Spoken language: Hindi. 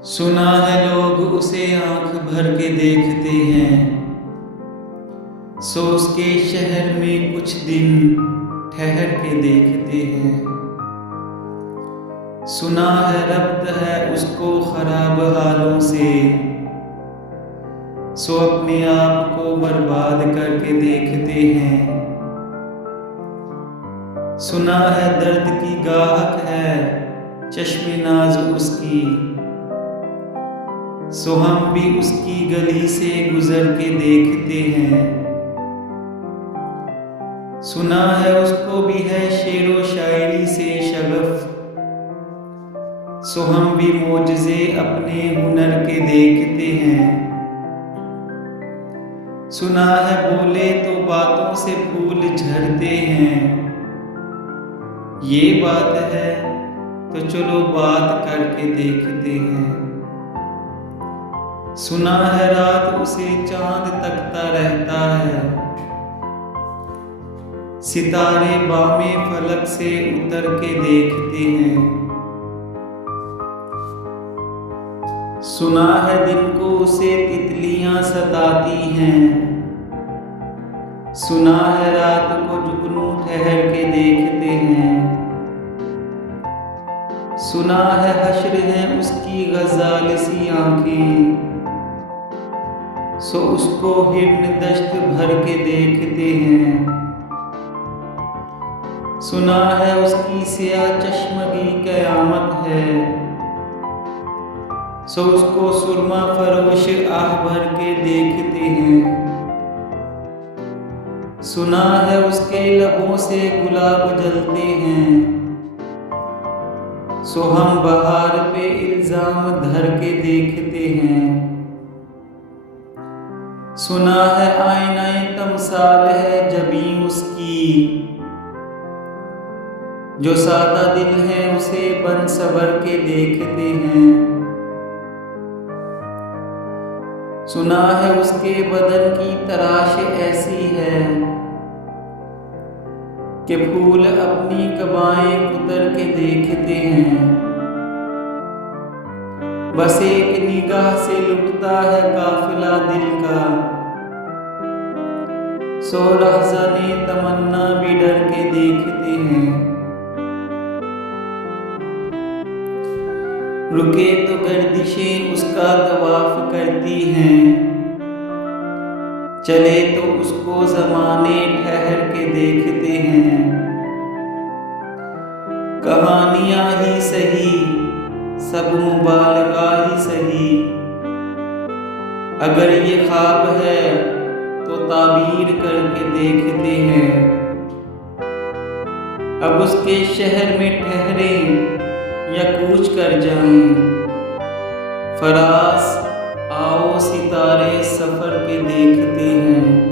सुना है लोग उसे आंख भर के देखते हैं, सो उसके शहर में कुछ दिन ठहर के देखते हैं। सुना है रब्त है उसको खराब हालों से, सो अपने आप को बर्बाद करके देखते हैं। सुना है दर्द की गाहक है चश्मे नाज उसकी, सो हम भी उसकी गली से गुजर के देखते हैं। सुना है उसको भी है शेरो शायरी से शगफ, सो हम भी मोजज़े अपने हुनर के देखते हैं। सुना है बोले तो बातों से फूल झड़ते हैं, ये बात है तो चलो बात करके देखते हैं। सुना है रात उसे चांद तकता रहता है, सितारे बामे फलक से उतर के देखते हैं। सुना है दिन को उसे तितलियां सताती हैं, सुना है रात को जुगनू ठहर के देखते हैं। सुना है हश्र है उसकी गजाल सी आंखें, सो उसको हिरन दश्त भर के देखते हैं। सुना है उसकी सिया चश्मगी कयामत है, सो उसको सुरमा फरोश आह भर के देखते हैं। सुना है उसके लबों से गुलाब जलते हैं, सो हम बहार पे इल्जाम धर के देखते हैं। सुना है आईनाए तमसाल है जबीं उसकी, जो सादा दिल है उसे बन सबर के देखते हैं। सुना है उसके बदन की तराश ऐसी है कि फूल अपनी कबाएं कुतर के देखते हैं। बस एक निगाह से लुटता है काफिला दिल का, सो रहज़ाने तमन्ना भी डर के देखते हैं। रुके तो गर्दिशें उसका तवाफ करती हैं, चले तो उसको ज़माने ठहर के देखते हैं। कहानियां ही सही सब मुबालगा ही सही, अगर ये ख्वाब है तो ताबीर करके देखते हैं। अब उसके शहर में ठहरे या कूच कर जाएं, फराज आओ सितारे सफर के देखते हैं।